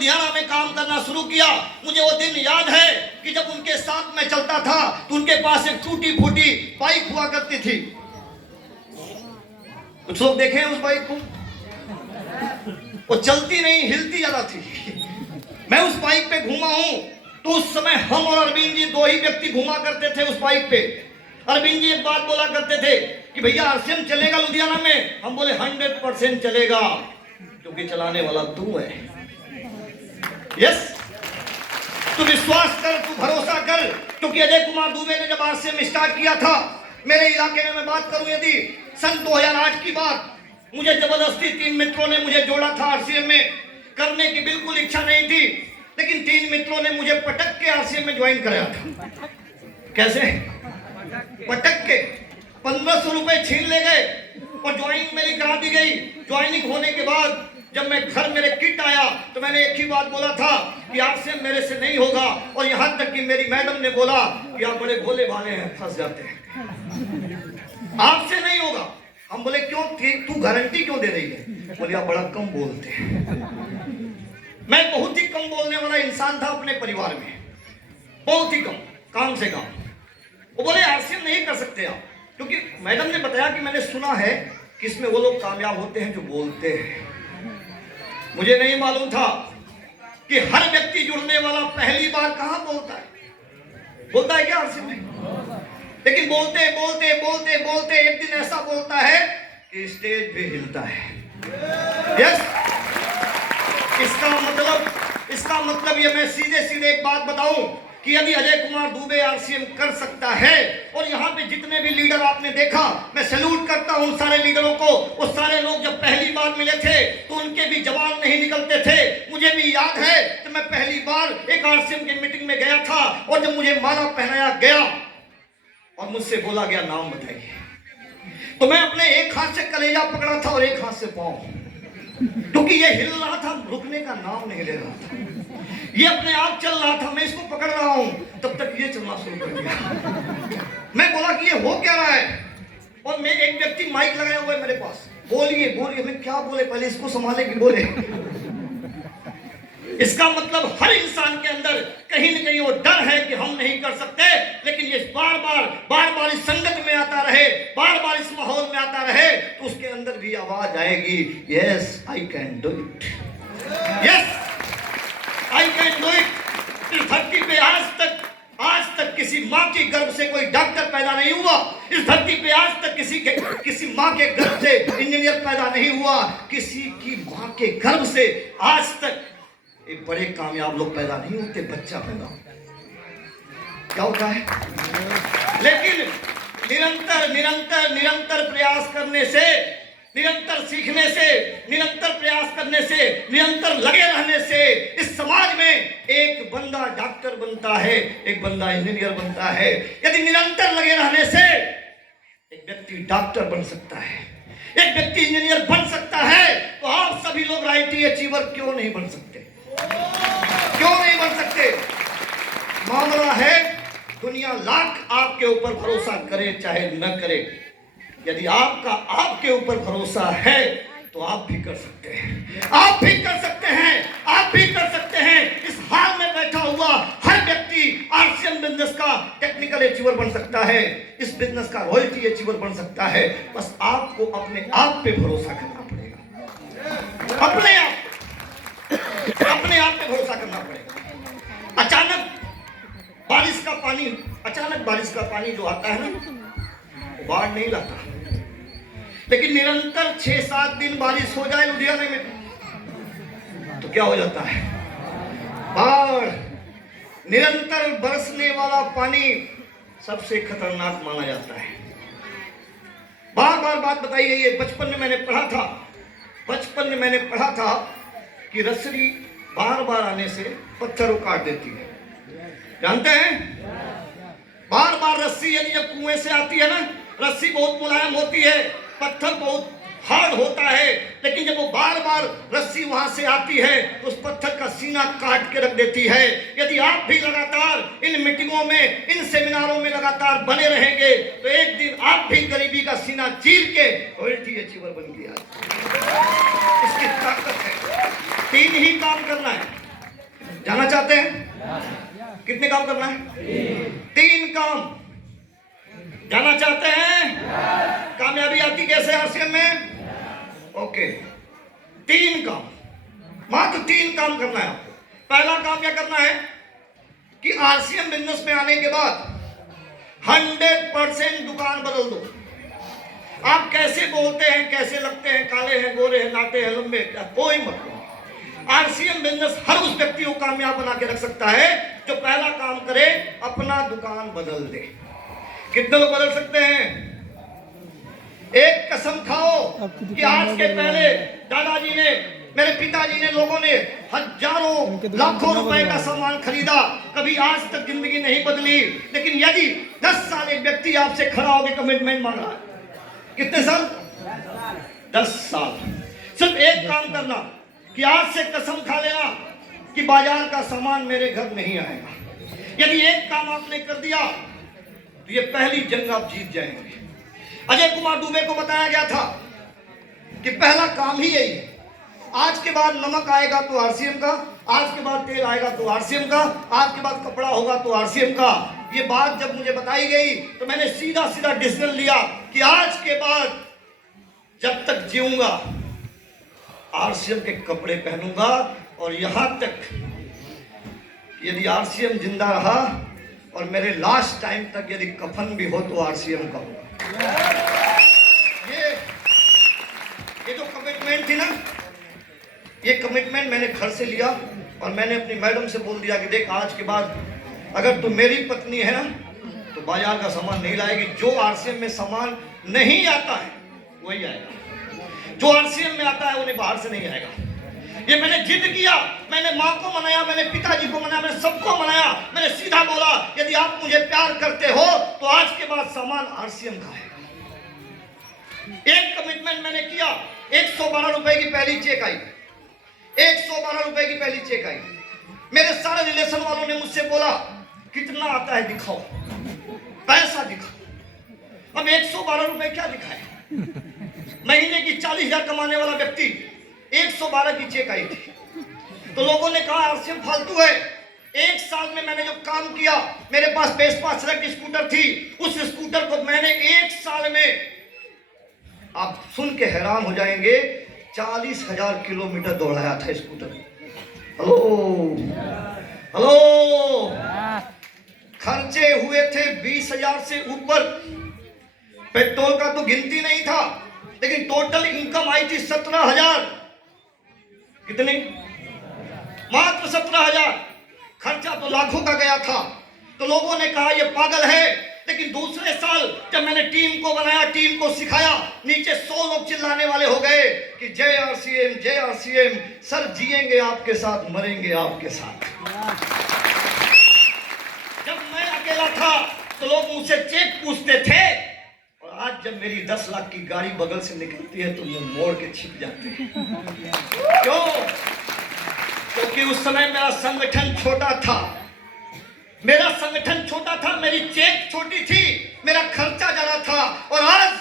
लुधियाना में काम करना शुरू किया, मुझे वो दिन याद है कि जब उनके साथ में चलता था तो उनके पास एक टूटी फूटी बाइक हुआ करती थी। कुछ लोग देखे उस बाइक को, वो चलती नहीं, हिलती ज्यादा थी। मैं उस बाइक पे घूमा हूं तो उस समय हम और अरविंद जी दो ही व्यक्ति घूमा करते थे उस बाइक पे। अरविंद जी एक बात बोला करते थे कि भैया आरसीएम चलेगा लुधियाना में? हम बोले 100% चलेगा, क्योंकि चलाने वाला तू है। यस, तू विश्वास कर, तू भरोसा कर, क्योंकि अजय कुमार दुबे ने जब आरसीएम स्टार्ट किया था मेरे इलाके में, मैं बात करूं यदि सन 2008 की बात, मुझे जबरदस्ती 3 मित्रों ने मुझे जोड़ा था आरसीएम में। करने की बिल्कुल इच्छा नहीं थी, लेकिन 3 मित्रों ने मुझे पटक के आरसीएम में ज्वाइन कराया था। कैसे? पटक के 1500 रुपए छीन ले गए और ज्वाइनिंग मेरी करा दी गई। ज्वाइनिंग होने के बाद जब मैं घर मेरे किट आया तो मैंने एक ही बात बोला था कि आरसीएम मेरे से नहीं होगा, और यहां तक कि मेरी मैडम ने बोला कि आप बड़े भोले भाले हैं, फंस जाते हैं, आपसे नहीं होगा। हम बोले क्यों, तू गारंटी क्यों दे रही है? बोले आप बड़ा कम बोलते हैं। मैं बहुत ही कम बोलने वाला इंसान था अपने परिवार में, बहुत ही कम, काम से काम। वो बोले आरसीएम नहीं कर सकते आप, क्योंकि मैडम ने बताया कि मैंने सुना है कि इसमें वो लोग कामयाब होते हैं जो बोलते हैं। मुझे नहीं मालूम था कि हर व्यक्ति जुड़ने वाला पहली बार कहां बोलता है। बोलता है क्या आरसीएम में? लेकिन बोलते बोलते बोलते बोलते एक दिन ऐसा बोलता है कि स्टेज पे हिलता है। यस, इसका मतलब ये मैं सीधे सीधे एक बात बताऊं कि यदि अजय कुमार दुबे आरसीएम कर सकता है, और यहाँ पे जितने भी लीडर आपने देखा, मैं सैल्यूट करता हूँ सारे लीडरों को। वो सारे लोग जब पहली बार मिले थे तो उनके भी जवान नहीं निकलते थे। मुझे भी याद है कि मैं पहली बार एक आरसीएम की मीटिंग में गया था, और जब मुझे माला पहनाया गया और मुझसे बोला गया नाम बताइए, तो मैं अपने एक हाथ से कलेजा पकड़ा था और एक हाथ से पांव, क्योंकि ये हिल रहा था, रुकने का नाम नहीं ले रहा था। ये अपने आप चल रहा था, मैं इसको पकड़ रहा हूं, तब तक ये चलना शुरू कर दिया। मैं बोला कि ये हो क्या रहा है, और मैं एक व्यक्ति माइक लगाया हुआ है मेरे पास, बोलिए बोलिए। मैं क्या बोले, पहले इसको संभाले कि बोले। इसका मतलब हर इंसान के अंदर कहीं न कहीं वो डर है कि हम नहीं कर सकते, लेकिन ये बार बार इस संगत में आता रहे, बार बार इस माहौल में आता रहे, तो उसके अंदर भी आवाज आएगी, yes I can do it, yes I can do it. इस धरती पे आज तक किसी माँ के गर्भ से कोई डॉक्टर पैदा नहीं हुआ। इस धरती पे आज तक किसी माँ के गर्भ से इंजीनियर पैदा नहीं हुआ। किसी की माँ के गर्भ से आज तक एक बड़े कामयाब लोग पैदा नहीं होते, बच्चा पैदा होता है। क्या होता है? लेकिन निरंतर प्रयास करने से, निरंतर सीखने से, निरंतर प्रयास करने से, निरंतर लगे रहने से इस समाज में एक बंदा डॉक्टर बनता है, एक बंदा इंजीनियर बनता है। यदि निरंतर लगे रहने से एक व्यक्ति डॉक्टर बन सकता है, एक व्यक्ति इंजीनियर बन सकता है, तो आप सभी लोग आईटी अचीवर क्यों नहीं बन सकते? क्यों नहीं बन सकते? मामला है, दुनिया लाख आपके ऊपर भरोसा करे चाहे न करे, यदि आपके ऊपर भरोसा है तो आप भी कर सकते हैं, आप भी कर सकते हैं, आप भी कर सकते हैं। इस हाल में बैठा हुआ हर व्यक्ति आरसीएम बिजनेस का टेक्निकल अचीवर बन सकता है, इस बिजनेस का रॉयल्टी अचीवर बन सकता है। बस आपको अपने आप पे भरोसा करना पड़ेगा, अपने आप पे भरोसा करना पड़ेगा। अचानक बारिश का पानी जो आता है ना, बाढ़ नहीं लाता, लेकिन निरंतर 6-7 दिन बारिश हो जाए लुधियाने में तो क्या हो जाता है? बाढ़। निरंतर बरसने वाला पानी सबसे खतरनाक माना जाता है। बार बात बताई गई है। बचपन में मैंने पढ़ा था कि रस्सी बार आने से पत्थर को काट देती है, जानते हैं? बार रस्सी यदि जब कुएं से आती है ना, रस्सी बहुत मुलायम होती है, पत्थर बहुत हार्ड होता है, लेकिन जब वो बार रस्सी वहां से आती है तो उस पत्थर का सीना काट के रख देती है। यदि आप भी लगातार इन मीटिंगों में, इन सेमिनारों में लगातार बने रहेंगे तो एक दिन आप भी गरीबी का सीना चीर के रॉयल्टी अचीवर बन गया। इसकी ताकत है। 3 ही काम करना है। जाना चाहते हैं? कितने काम करना है? 3 काम। जाना चाहते हैं? कामयाबी आती कैसे आरसीएम में? ओके, 3 काम, मात्र 3 काम करना है आपको। पहला काम क्या करना है कि आरसीएम बिजनेस में आने के बाद 100% दुकान बदल दो। आप कैसे बोलते हैं, कैसे लगते हैं, काले हैं, गोरे हैं, नाटे हैं, लंबे, कोई मतलब। आरसीएम बिजनेस हर उस व्यक्ति को कामयाब बना के रख सकता है जो पहला काम करे, अपना दुकान बदल दे। कितने लोग बदल सकते हैं? एक कसम खाओ कि आज के पहले दादाजी ने, मेरे पिताजी ने, लोगों ने हजारों लाखों रुपए का सामान खरीदा, कभी आज तक जिंदगी नहीं बदली। लेकिन यदि 10 साल एक व्यक्ति आपसे खड़ा होकर कमिटमेंट मांग रहा है, कितने साल? 10 साल। सिर्फ एक काम करना कि आज से कसम खा लेना कि बाजार का सामान मेरे घर नहीं आएगा। यदि एक काम आपने कर दिया तो ये पहली जंग आप जीत जाएंगे। अजय कुमार दुबे को बताया गया था कि पहला काम ही यही है। आज के बाद नमक आएगा तो आरसीएम का, आज के बाद तेल आएगा तो आरसीएम का, आज के बाद कपड़ा होगा तो आरसीएम का। ये बात जब मुझे बताई गई तो मैंने सीधा सीधा डिसीजन लिया कि आज के बाद जब तक जीऊंगा आरसीएम के कपड़े पहनूंगा, और यहां तक यदि आरसीएम जिंदा रहा और मेरे लास्ट टाइम तक यदि कफन भी हो तो आरसीएम का होगा। ये जो कमिटमेंट थी ना, ये कमिटमेंट मैंने घर से लिया और मैंने अपनी मैडम से बोल दिया कि देख, आज के बाद अगर तू मेरी पत्नी है ना तो बाजार का सामान नहीं लाएगी। जो आरसीएम में सामान नहीं आता है वही आएगा, जो आरसीएम में आता है उन्हें बाहर से नहीं आएगा। ये मैंने जिद किया, मैंने माँ को मनाया, मैंने पिताजी को मनाया, मैंने सबको मनाया। मैंने सीधा बोला यदि आप मुझे प्यार करते हो तो आज के बाद सामान आरसीएम का है। एक कमिटमेंट मैंने किया, 112 रुपए की पहली चेक आई, 112 रुपए की पहली चेक आई। मेरे सारे रिलेशन वालों ने मुझसे बोला कितना आता है दिखाओ, पैसा दिखाओ। अब 112 रुपए क्या दिखाए? महीने की 40,000 कमाने वाला व्यक्ति 112 की चेक आई थी। तो लोगों ने कहा आरसीएम फालतू है। 1 साल में मैंने जो काम किया, मेरे पास वेस्पा सेलेक्ट स्कूटर थी, उस स्कूटर को मैंने 1 साल में, आप सुन के हैरान हो जाएंगे, 40,000 किलोमीटर दौड़ाया था स्कूटर। हेलो हेलो, खर्चे हुए थे 20,000 से ऊपर। पेट्रोल का तो गिनती नहीं था, लेकिन टोटल इनकम आई थी 17,000। कितनी? मात्र 17,000। खर्चा तो लाखों का गया था। तो लोगों ने कहा ये पागल है। लेकिन दूसरे साल जब मैंने टीम को बनाया, टीम को सिखाया, नीचे 100 लोग चिल्लाने वाले हो गए कि जय आरसीएम, जय आरसीएम, सर जिएंगे आपके साथ, मरेंगे आपके साथ। जब मैं अकेला था तो लोग मुझसे चेक पूछते थे, और आज जब मेरी 10 लाख की गाड़ी बगल से निकलती है तो मुंह मोड़ के छिप जाते हैं। क्यों? क्योंकि उस समय मेरा संगठन छोटा था, मेरा संगठन छोटा था, मेरी चेक छोटी थी, मेरा खर्चा ज्यादा था। और आज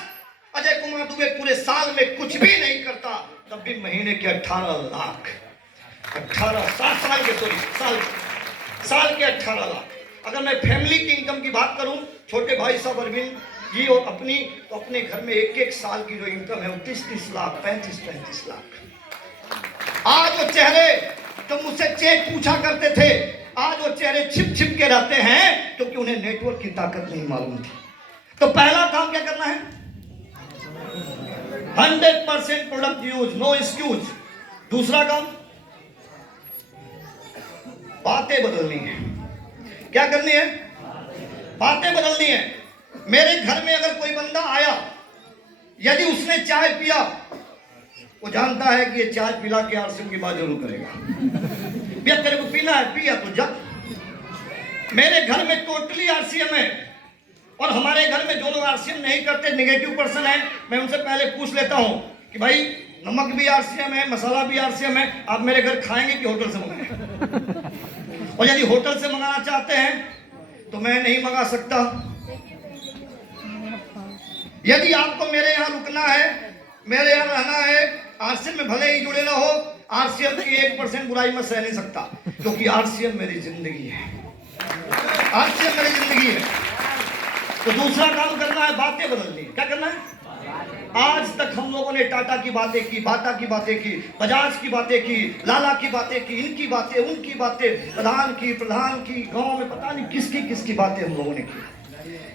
अजय कुमार दुबे पूरे साल में कुछ भी नहीं करता, तब भी महीने के 18 लाख, 7 साल के 18 लाख। अगर मैं फैमिली की इनकम की बात करूं, छोटे भाई साहब अरविंद जी और अपनी, तो अपने घर में एक साल की जो इनकम है वो 30 लाख, 35 लाख। आज वो चेहरे तो मुझसे चेक पूछा करते थे, आज वो चेहरे छिप के रहते हैं क्योंकि उन्हें नेटवर्क की ताकत नहीं मालूम थी। तो पहला काम क्या करना है? 100% प्रोडक्ट यूज, नो एक्सक्यूज। दूसरा काम, बातें बदलनी है। क्या करनी है? बातें बदलनी है। मेरे घर में अगर कोई बंदा आया, यदि उसने चाय पिया, वो जानता है कि ये चाय पिला के आरसीएम की बात जरूर करेगा। भैया तेरे को पीना है, पिया तो जा। मेरे घर में टोटली आरसीएम है, और हमारे घर में जो लोग आरसीएम नहीं करते, नेगेटिव पर्सन है, मैं उनसे पहले पूछ लेता हूं कि भाई नमक भी आरसीएम है, मसाला भी आरसीएम है, आप मेरे घर खाएंगे कि होटल से मंगाएं? और यदि होटल से मंगाना चाहते हैं तो मैं नहीं मंगा सकता। यदि आपको मेरे यहाँ रुकना है, मेरे यहाँ रहना है, आरसीएम में भले ही जुड़े ना हो, आरसीएम की 1% बुराई मैं सह नहीं सकता, क्योंकि आरसीएम मेरी जिंदगी है, आरसीएम मेरी जिंदगी है। तो दूसरा काम करना है, बातें बदलनी है। क्या करना है? आज तक हम लोगों ने टाटा की बातें की, बाटा की बातें की, बजाज की बातें की, लाला की बातें की, इनकी बातें, उनकी बातें, प्रधान की, गांव में पता नहीं किसकी किसकी बातें हम लोगों ने की।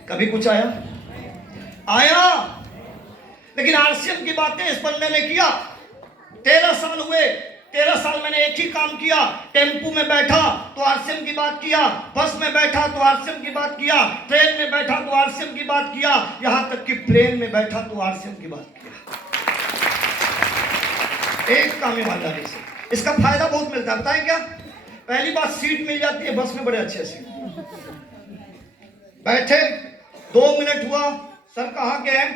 कभी कुछ आया? लेकिन आरसीएम की बातें इस बंदे ने किया। 13 साल हुए, 13 साल मैंने एक ही काम किया। टेम्पू में बैठा तो आरसीएम की बात किया, बस में बैठा तो आरसीएम की बात किया, ट्रेन में बैठा तो आरसीएम की बात किया, यहां तक कि प्लेन में बैठा तो आरसीएम की बात किया। एक काम ईमानदारी से, इसका फायदा बहुत मिलता है। बताएं क्या? पहली बात, सीट मिल जाती है बस में बड़े अच्छे से। बैठे 2 मिनट हुआ, सर कहाँ के हैं?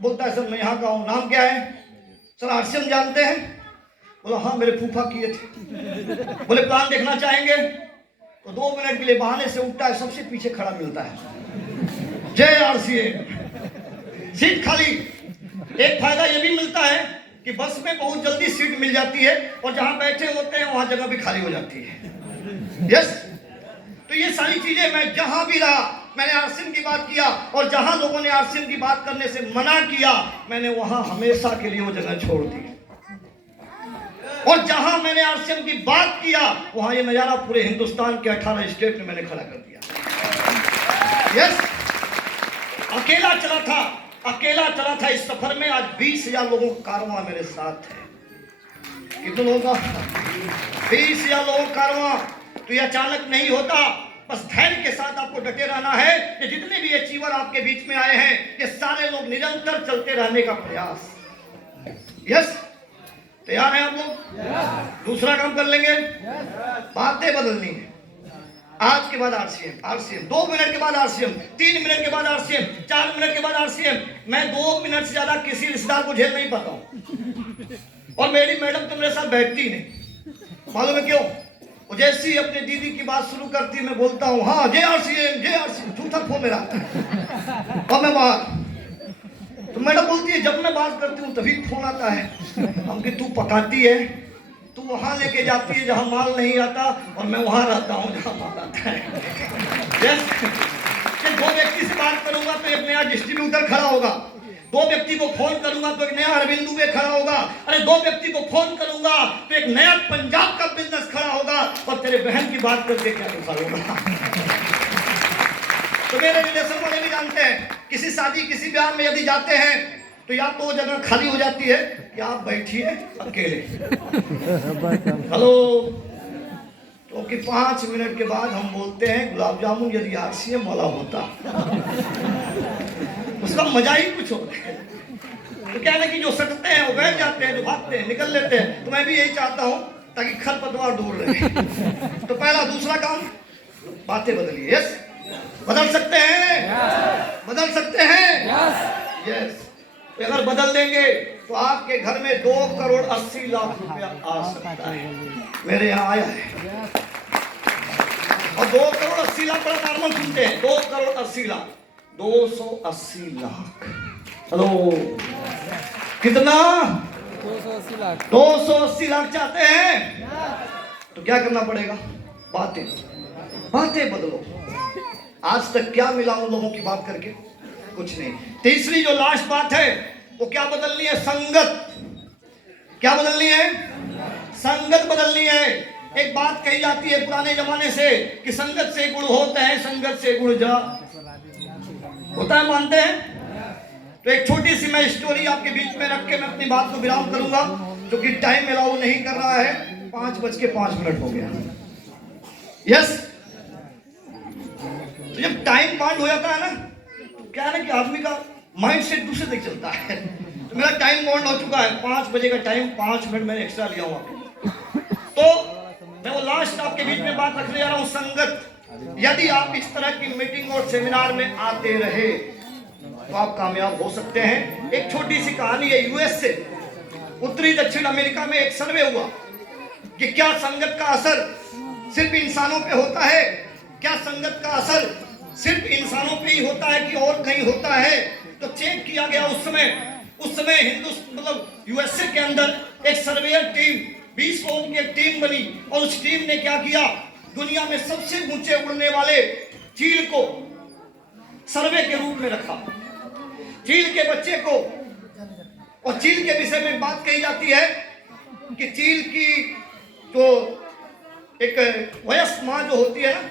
बोलता है सर मैं यहाँ का हूँ। नाम क्या है? सर आरसीएम जानते हैं? बोला हाँ मेरे फूफा किए थे। बोले प्लान देखना चाहेंगे? तो 2 मिनट के लिए बहाने से उठता है, सबसे पीछे खड़ा मिलता है, जय आरसीएम, सीट खाली। एक फायदा ये भी मिलता है कि बस में बहुत जल्दी सीट मिल जाती है, और जहां बैठे होते हैं वहां जगह भी खाली हो जाती है। यस, तो ये सारी चीजें मैं जहां भी रहा मैंने आरसीएम की बात किया, और जहां लोगों ने आरसीएम की बात करने से मना किया मैंने वहां हमेशा के लिए वो जगह छोड़ दी। और जहां मैंने आरसीएम की बात किया वहां ये नजारा पूरे हिंदुस्तान के 18 स्टेट में मैंने खड़ा कर दिया। यस, अकेला चला था इस सफर में। आज 20,000 लोगों का कारवां मेरे साथ है। कितने लोगों का? 20,000 लोगों का कारवां। तो ये अचानक नहीं होता, बस धैर्य के साथ आपको डटे रहना है। ये जितने भी अचीवर आपके बीच में आए हैं, ये सारे लोग निरंतर चलते रहने का प्रयास। यस, तैयार हैं आप लोग? दूसरा काम कर लेंगे, बातें बदलनी है। आज के बाद आरसीएम, 2 मिनट के बाद आरसीएम, 3 मिनट के बाद आरसीएम, 4 मिनट के बाद आरसीएम। मैं 2 मिनट से ज्यादा किसी रिश्तेदार को झेल नहीं पाता हूं। और मेरी मैडम तो मेरे साथ बैठती नहीं। मालूम है क्यों? वो जैसी अपने दीदी की बात शुरू करती मैं बोलता हूँ हाँ जय आरसीएम, झूठा फोन मेरा, और मैं बाहर। तो मैडम बोलती है जब मैं बात करती हूँ तभी फोन आता है। हम कि तू पकाती है, तू वहां लेके जाती है जहां माल नहीं आता, और मैं वहां रहता हूं जहां माल आता है। कि 2 व्यक्ति से बात करूंगा तो एक नया डिस्ट्रीब्यूटर खड़ा होगा, 2 व्यक्ति को फोन करूंगा तो एक नया अरविंदू में खड़ा होगा, अरे 2 व्यक्ति को फोन करूंगा तो एक नया पंजाब का बिजनेस खड़ा होगा, और तेरे बहन की बात करके क्या होगा। तो मेरे रिलेशन वाले भी जानते हैं, किसी शादी किसी ब्याह में यदि जाते हैं तो या तो वो जगह खाली हो जाती है कि आप बैठिए अकेले, हेलो। तो कि 5 मिनट के बाद हम बोलते हैं गुलाब जामुन यदि आरसीएम वाला होता, उसका मजा ही कुछ होता है। तो क्या है ना कि जो सटते हैं वो बैठ जाते हैं, जो भागते हैं निकल लेते हैं। तो मैं भी यही चाहता हूं ताकि खरपतवार दूर रहे। तो पहला, दूसरा काम, बातें बदलिए। यस, बदल सकते हैं, बदल सकते हैं। यस, तो अगर बदल देंगे तो आपके घर में 2 करोड़ 80 लाख रुपया आ सकता है। मेरे यहाँ आया है। और 2 करोड़ 80 लाख बड़ा नॉर्मल सुनते हैं। 2 करोड़ 80 लाख, 280 लाख। हेलो, कितना? 280 लाख। 280 लाख चाहते हैं तो क्या करना पड़ेगा? बातें बदलो। आज तक क्या मिला उन लोगों की बात करके? कुछ नहीं। तीसरी जो लास्ट बात है वो क्या बदलनी है? संगत। क्या बदलनी है? संगत बदलनी है। एक बात कही जाती है पुराने जमाने से कि संगत से गुण होता है, संगत से गुण जा होता है, मानते हैं? तो एक छोटी सी मैं स्टोरी आपके बीच में रख के मैं अपनी बात को विराम करूंगा, क्योंकि टाइम अलाउ नहीं कर रहा है। 5:05 हो गया। यस, तो जब टाइम बाउंड हो जाता है ना, तो क्या है ना कि आदमी का माइंड सेट दूसरे तक चलता है। तो मेरा टाइम बाउंड हो चुका है, 5 बजे का टाइम, 5 मिनट मैंने एक्स्ट्रा लिया हूँ। तो मैं वो लास्ट आपके बीच में बात रखने जा रहा हूँ, संगत। यदि आप इस तरह की मीटिंग और सेमिनार में आते रहे तो आप कामयाब हो सकते हैं। एक छोटी सी कहानी है। यूएस से उत्तरी दक्षिण अमेरिका में एक सर्वे हुआ कि क्या संगत का असर सिर्फ इंसानों पे होता है, क्या संगत का असर सिर्फ इंसानों पे ही होता है कि और कहीं होता है। तो चेक किया गया। उस समय यूएसए के अंदर एक सर्वेयर टीम 20 लोगों की एक टीम बनी और उस टीम ने क्या किया, दुनिया में सबसे ऊंचे उड़ने वाले चील को सर्वे के रूप में रखा। चील के बच्चे को, और चील के विषय में बात कही जाती है कि चील की जो एक वयस्क माँ जो होती है ना,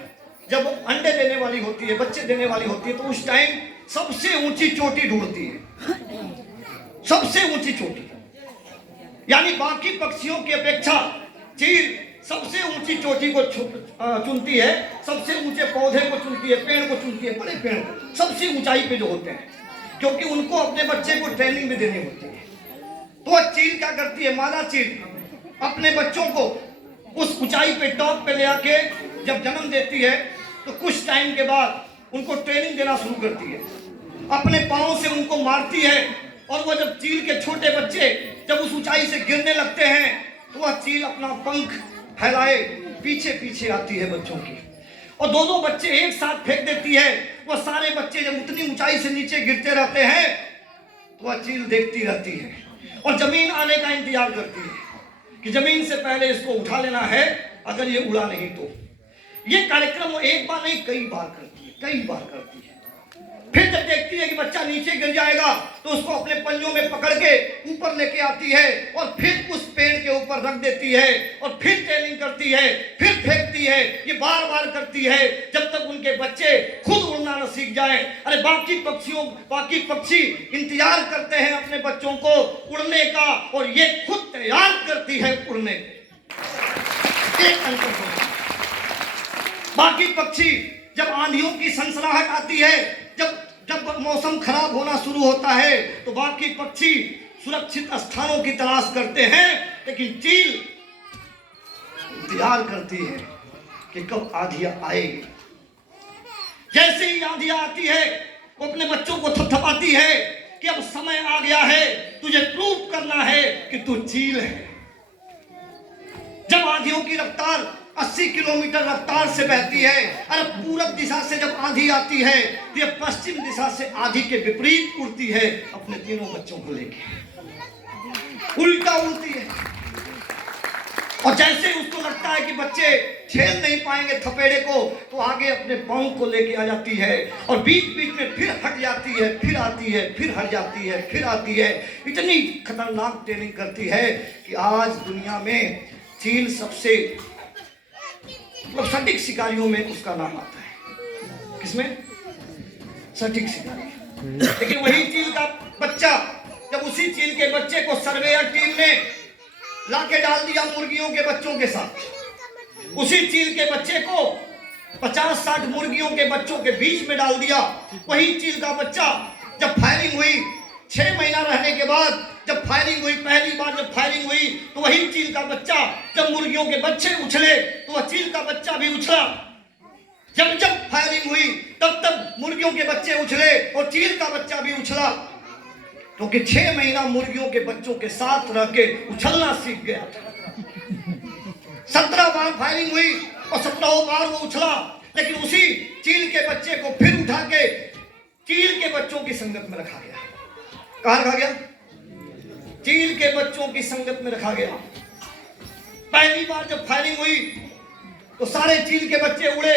जब अंडे देने वाली होती है, बच्चे देने वाली होती है, तो उस टाइम सबसे ऊंची चोटी ढूंढती है, सबसे ऊंची चोटी। यानी बाकी पक्षियों की अपेक्षा चील सबसे ऊंची चोटी को चुनती है, सबसे ऊंचे पौधे को चुनती है, पेड़ को चुनती है, बड़े पेड़ को, सबसे ऊंचाई पे जो होते हैं, क्योंकि उनको अपने बच्चे को ट्रेनिंग भी देनी होती है। तो चील क्या करती है, मादा चील अपने बच्चों को उस ऊंचाई पे, टॉप पे ले आके जब जन्म देती है, तो कुछ टाइम के बाद उनको ट्रेनिंग देना शुरू करती है, अपने पांव से उनको मारती है, और वह जब चील के छोटे बच्चे जब उस ऊंचाई से गिरने लगते हैं, तो वह चील अपना पंख फैलाए पीछे पीछे आती है बच्चों की, और दो बच्चे एक साथ फेंक देती है। वह सारे बच्चे जब उतनी ऊंचाई से नीचे गिरते रहते हैं, तो वह चील देखती रहती है और जमीन आने का इंतजार करती है कि जमीन से पहले इसको उठा लेना है, अगर ये उड़ा नहीं तो। ये कार्यक्रम एक बार नहीं कई बार करती है, कई बार करती है। फिर जब देखती है कि बच्चा नीचे गिर जाएगा, तो उसको अपने पंजों में पकड़ के ऊपर लेके आती है और फिर उस पेड़ के ऊपर रख देती है, और फिर ट्रेनिंग करती है, फिर फेंकती है। ये बार बार करती है जब तक उनके बच्चे खुद उड़ना न सीख जाए। अरे बाकी पक्षी इंतजार करते हैं अपने बच्चों को उड़ने का, और ये खुद तैयार करती है उड़ने। एक अंतर होता है, बाकी पक्षी जब आंधियों की सनसनाहट आती है, जब मौसम खराब होना शुरू होता है, तो बाकी पक्षी सुरक्षित स्थानों की तलाश करते हैं, लेकिन चील इंतजार करती है कि कब आंधियां आएगी। जैसे ही आंधियां आती है, वो अपने बच्चों को थपथपाती है कि अब समय आ गया है, तुझे प्रूव करना है कि तू चील है। जब आंधियों की रफ्तार 80 किलोमीटर रफ्तार से बहती है, अरे पूरब दिशा से जब आंधी आती है, तो ये पश्चिम दिशा से आंधी के विपरीत उड़ती है, अपने तीनों बच्चों को लेके उल्टा उड़ती है। और जैसे उसको लगता है कि बच्चे झेल नहीं पाएंगे थपेड़े को, तो आगे अपने पांव को लेके आ जाती है, और बीच बीच में फिर हट जाती है, फिर आती है, फिर हट जाती है, फिर आती है। इतनी खतरनाक ट्रेनिंग करती है कि आज दुनिया में चील सबसे सटीक शिकारियों में उसका नाम आता है। किसमें? सटीक शिकारी। लेकिन वही चील का बच्चा, जब उसी चील के बच्चे को सर्वेयर टीम ने लाके डाल दिया मुर्गियों के बच्चों के साथ, उसी चील के बच्चे को 50-60 मुर्गियों के बच्चों के बीच में डाल दिया। वही चील का बच्चा जब फायरिंग हुई, 6 महीना रहने के बाद जब फायरिंग हुई, पहली बार जब फायरिंग हुई, तो वही चील का बच्चा जब मुर्गियों के बच्चे उछले, तो वह चील का बच्चा भी उछला। जब फायरिंग हुई, तब मुर्गियों के बच्चे उछले और चील का बच्चा भी उछला, क्योंकि 6 महीना मुर्गियों के बच्चों के साथ रह के उछलना सीख गया था। 17 बार फायरिंग हुई और 17 बार वो उछला, लेकिन उसी चील के बच्चे को फिर उठा के चील के बच्चों की संगत में रखा गया। कहाँ रखा गया? चील के बच्चों की संगत में रखा गया। पहली बार जब फायरिंग हुई, तो सारे चील के बच्चे उड़े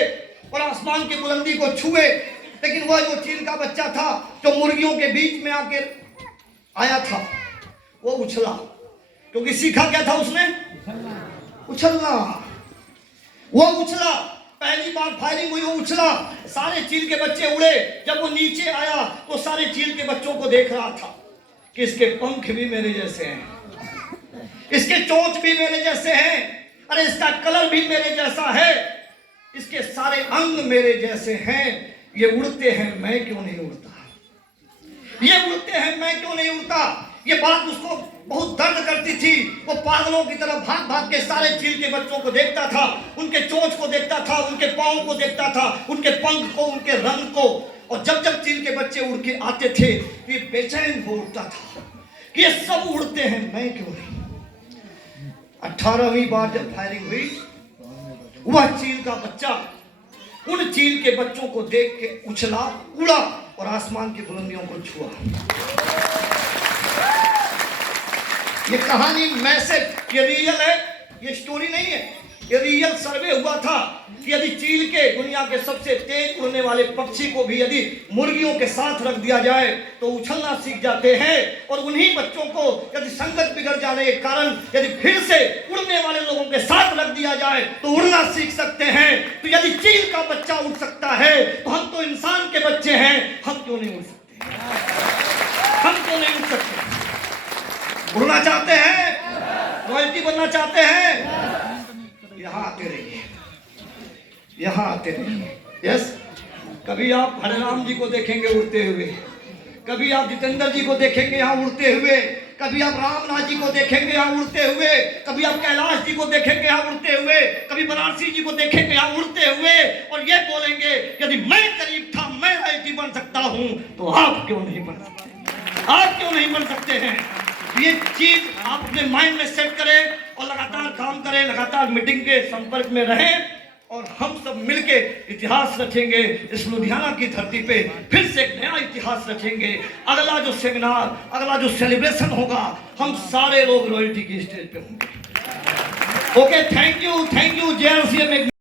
और आसमान की बुलंदी को छुए, लेकिन वह जो चील का बच्चा था, जो मुर्गियों के बीच में आके आया था, वो उछला, क्योंकि सीखा क्या था उसने? उछलना। वो उछला, पहली बार फायरिंग हुई, वो उछला, सारे चील के बच्चे उड़े। जब वो नीचे आया, तो सारे चील के बच्चों को देख रहा था कि इसके पंख भी मेरे जैसे हैं, इसके चोंच भी मेरे जैसे हैं, अरे इसका कलर भी मेरे जैसा है, इसके सारे अंग मेरे जैसे हैं। ये उड़ते हैं, मैं क्यों नहीं उड़ता? ये उड़ते हैं, मैं क्यों नहीं उड़ता? ये बात उसको बहुत दर्द करती थी। वो पागलों की तरह भाग भाग के सारे चील के बच्चों को देखता था, उनके चोंच को देखता था, उनके पाँव को देखता था, उनके पंख को, उनके रंग को। और जब चील के बच्चे उड़ के आते थे, तो ये बेचैन हो उठता था कि ये सब उड़ते हैं, मैं क्यों नहीं? 18वीं बार जब फायरिंग हुई, वह चील का बच्चा उन चील के बच्चों को देख के उछला, उड़ा और आसमान की बुलंदियों को छुआ। ये कहानी मैसेज, ये रियल है, ये स्टोरी नहीं है, ये रियल सर्वे हुआ था कि यदि चील के दुनिया के सबसे तेज उड़ने वाले पक्षी को भी यदि मुर्गियों के साथ रख दिया जाए तो उछलना सीख जाते हैं, और उन्हीं बच्चों को यदि संगत बिगड़ जाने के कारण यदि फिर से उड़ने वाले लोगों के साथ रख दिया जाए तो उड़ना सीख सकते हैं। तो यदि चील का बच्चा उड़ सकता है तो हम तो इंसान के बच्चे हैं, हम क्यों नहीं उड़ सकते? हम क्यों नहीं उड़ सकते? उड़ना चाहते हैं, रॉयल्टी बनना चाहते हैं, यहाँ आते रहिए, यहाँ आते रहिए। यस, कभी आप हरिराम जी को देखेंगे उड़ते हुए, कभी आप जितेंद्र जी को देखेंगे यहाँ उड़ते हुए, कभी आप रामनाथ जी को देखेंगे यहाँ उड़ते हुए, कभी आप कैलाश जी को देखेंगे यहाँ उड़ते हुए, कभी बनारसी जी को देखेंगे यहाँ उड़ते हुए, और ये बोलेंगे यदि मैं करीब था, मैं रॉयल्टी बन सकता हूँ, तो आप क्यों नहीं बन सकते? आप क्यों नहीं बन सकते हैं? ये चीज आप अपने माइंड में सेट करें और लगातार काम करें, लगातार मीटिंग के संपर्क में रहें, और हम सब मिलके इतिहास रचेंगे। इस लुधियाना की धरती पे फिर से एक नया इतिहास रचेंगे। अगला जो सेमिनार, अगला जो सेलिब्रेशन होगा, हम सारे लोग रॉयल्टी की स्टेज पे होंगे। ओके, थैंक यू, जय श्री राम।